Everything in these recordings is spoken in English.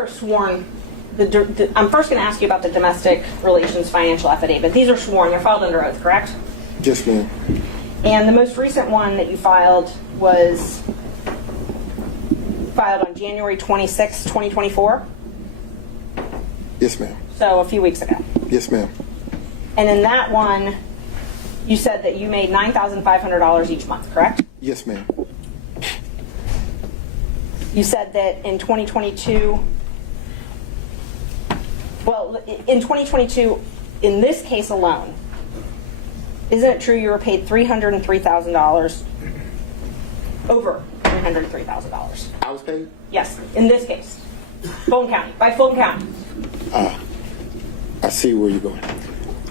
are sworn. I'm first going to ask you about the domestic relations financial affidavit. These are sworn. They're filed under oath, correct? Yes, ma'am. And the most recent one that you filed was filed on January 26, 2024? Yes, ma'am. So a few weeks ago. Yes, ma'am. And in that one, you said that you made $9,500 each month, correct? Yes, ma'am. You said that in 2022, well, in 2022, in this case alone, isn't it true you were paid $303,000, over $303,000? I was paid? Yes, in this case. Fulton County, by Fulton County. I see where you're going.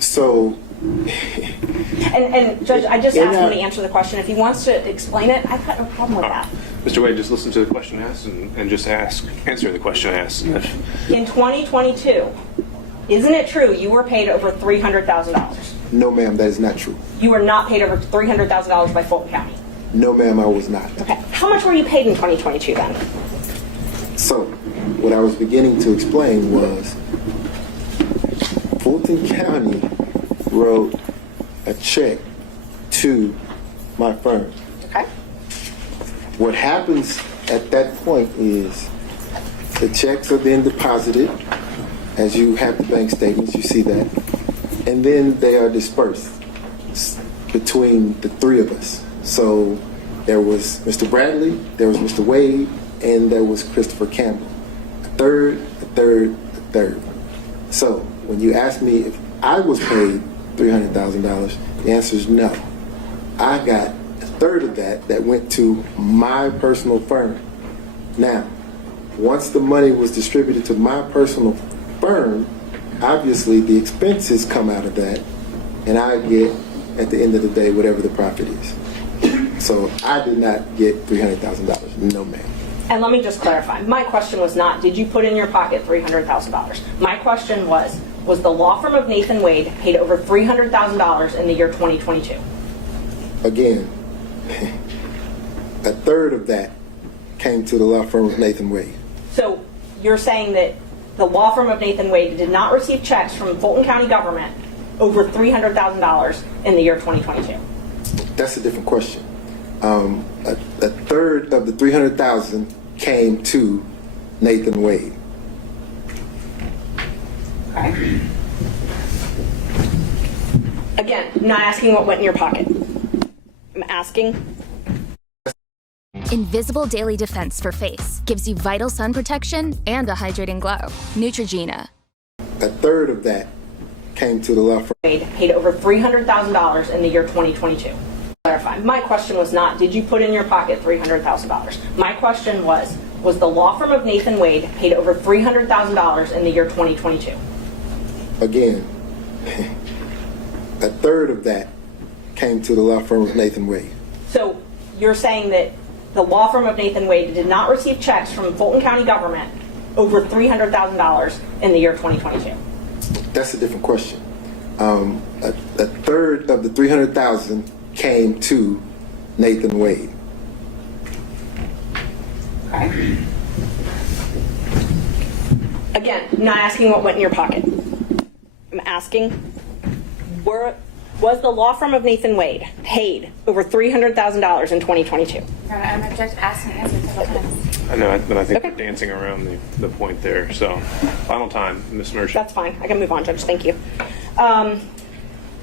So... And Judge, I just asked him to answer the question. If he wants to explain it, I've got no problem with that. Mr. Wade, just listen to the question asked and just answer the question asked. In 2022, isn't it true you were paid over $300,000? No, ma'am, that is not true. You were not paid over $300,000 by Fulton County? No, ma'am, I was not. Okay. How much were you paid in 2022 then? So, what I was beginning to explain was Fulton County wrote a check to my firm. Okay. What happens at that point is the checks are then deposited. As you have the bank statements, you see that. And then they are dispersed between the three of us. So there was Mr. Bradley, there was Mr. Wade, and there was Christopher Campbell. A third. So when you ask me if I was paid $300,000, the answer is no. I got a third of that went to my personal firm. Now, once the money was distributed to my personal firm, obviously the expenses come out of that, and I get, at the end of the day, whatever the profit is. So I did not get $300,000. No, ma'am. And let me just clarify. My question was not, did you put in your pocket $300,000? My question was the law firm of Nathan Wade paid over $300,000 in the year 2022? Again, a third of that came to the law firm of Nathan Wade. So you're saying that the law firm of Nathan Wade did not receive checks from Fulton County government over $300,000 in the year 2022? That's a different question. A third of the $300,000 came to Nathan Wade. Okay. Again, I'm not asking what went in your pocket. I'm asking. Invisible Daily Defense for Face gives you vital sun protection and a hydrating glow. Neutrogena. A third of that came to the law firm. Wade paid over $300,000 in the year 2022. Clarify. My question was not, did you put in your pocket $300,000? My question was the law firm of Nathan Wade paid over $300,000 in the year 2022? Again, a third of that came to the law firm of Nathan Wade. So you're saying that the law firm of Nathan Wade did not receive checks from Fulton County government over $300,000 in the year 2022? That's a different question. A third of the $300,000 came to Nathan Wade. Okay. Again, I'm not asking what went in your pocket. I'm asking, was the law firm of Nathan Wade paid over $300,000 in 2022? I'm object asking answer several times. I know, but I think Okay. we're dancing around the point there. So, final time, Ms. Merchant. That's fine. I can move on, Judge. Thank you.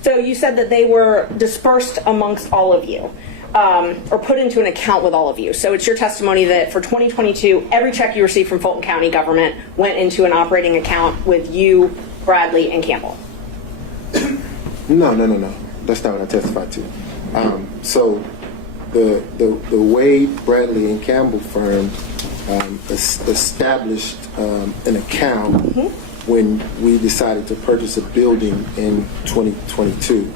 So you said that they were dispersed amongst all of you, or put into an account with all of you. So it's your testimony that for 2022, every check you received from Fulton County government went into an operating account with you, Bradley, and Campbell. No. That's not what I testified to. So the Wade, Bradley, and Campbell firm established an account when we decided to purchase a building in 2022.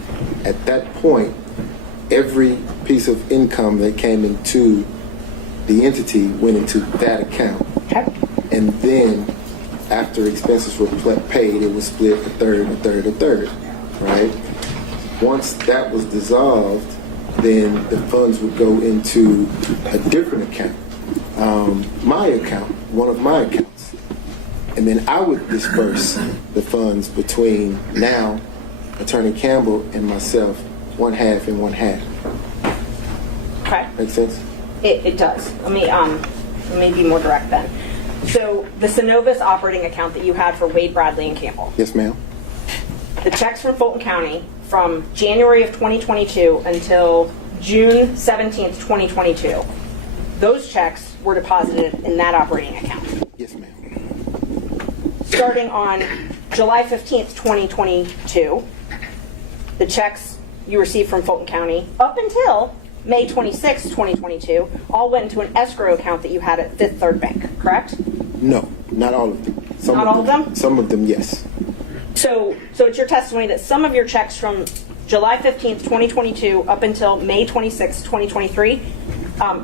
At that point, every piece of income that came into the entity went into that account. Okay. And then after expenses were paid, it was split a third, right? Once that was dissolved, then the funds would go into a different account. My account, one of my accounts. and then I would disperse the funds between now, Attorney Campbell, and myself, 1/2 and 1/2. Okay. Make sense? It does. Let me be more direct then. So the Synovus operating account that you had for Wade, Bradley, and Campbell, Yes, ma'am. the checks from Fulton County from January of 2022 until June 17th, 2022, those checks were deposited in that operating account. Yes, ma'am. Starting on July 15th, 2022, the checks you received from Fulton County up until May 26th, 2022, all went into an escrow account that you had at Fifth Third Bank, correct? No, not all of them. Not all of them? Some of them, yes. So it's your testimony that some of your checks from July 15th, 2022 up until May 26th, 2023,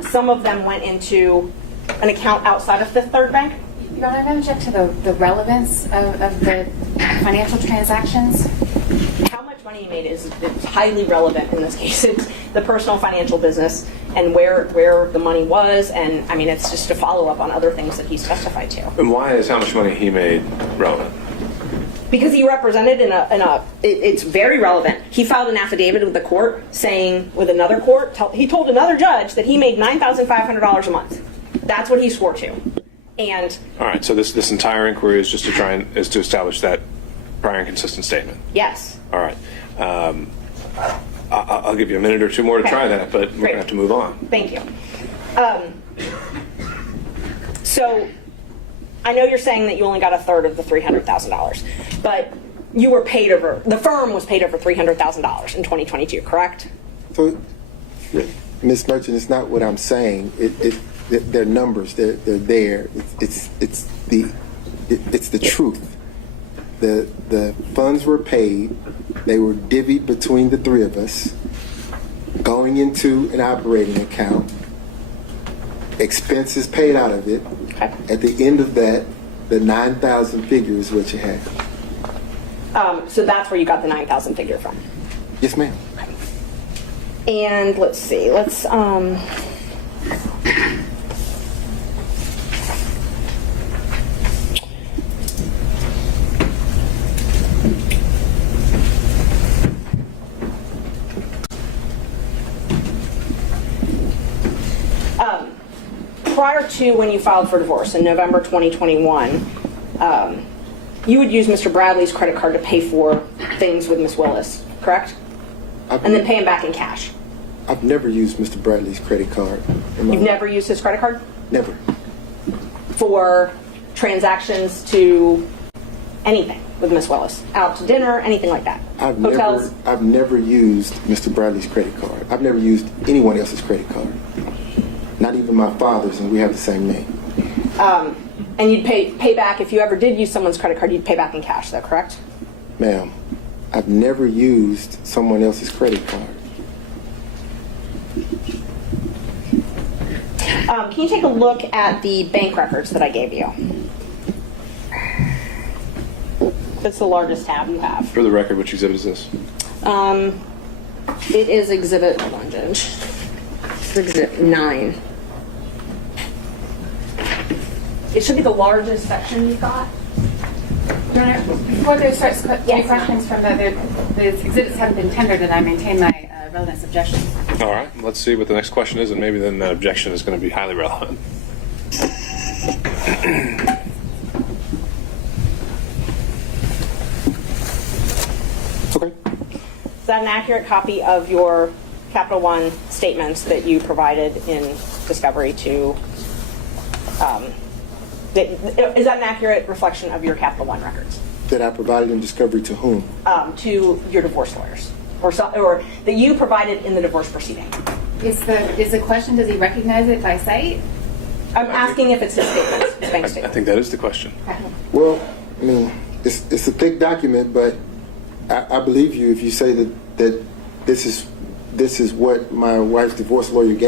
some of them went into an account outside of Fifth Third Bank? Your Honor, I'm going to object to the relevance of the financial transactions. How much money you made is highly relevant in this case. It's the personal financial business and where the money was, and I mean, it's just a follow-up on other things that he's testified to. And why is how much money he made relevant? Because he represented it's very relevant. He filed an affidavit with the court saying, with another court, he told another judge that he made $9,500 a month. That's what he swore to. And All right, so this entire inquiry is just to establish that prior and consistent statement. yes. All right. I'll give you a minute or two more to try that, but we're going to have to move on. Thank you. So I know you're saying that you only got a third of the $300,000, but you were paid over, the firm was paid over $300,000 in 2022, correct? So, Ms. Merchant, it's not what I'm saying. They're numbers. They're there. It's the truth. The funds were paid. They were divvied between the three of us, going into an operating account. Expenses paid out of it. Okay. At the end of that, the 9,000 figure is what you have. So that's where you got the 9,000 figure from. Yes, ma'am. And let's see, prior to when you filed for divorce in November 2021, you would use Mr. Bradley's credit card to pay for things with Ms. Willis, correct? And then pay him back in cash. I've never used Mr. Bradley's credit card. You've never used his credit card? Never. For transactions to anything with Ms. Willis? Out to dinner, anything like that? Hotels? I've never used Mr. Bradley's credit card. I've never used anyone else's credit card. Not even my father's, and we have the same name. And you'd pay back, if you ever did use someone's credit card, you'd pay back in cash, is that correct? Ma'am, I've never used someone else's credit card. Can you take a look at the bank records that I gave you? That's the largest tab you have. For the record, which exhibit is this? It is exhibit, hold on, Judge. It's exhibit 9. It should be the largest section you've got. Your Honor, before there starts Yes. questions from the exhibits haven't been tendered, and I maintain my relevance objection. All right, let's see what the next question is, and maybe then that objection is going to be highly relevant. Okay. Is that an accurate copy of your Capital One statements that you provided in discovery to, is that an accurate reflection of your Capital One records? That I provided in discovery to whom? To your divorce lawyers, or that you provided in the divorce proceeding? Is the question, does he recognize it by sight? I'm asking if it's his statements, his bank I statements. think that is the question. Well, I mean, it's a thick document, but I believe you if you say that this is what my wife's divorce lawyer gave you.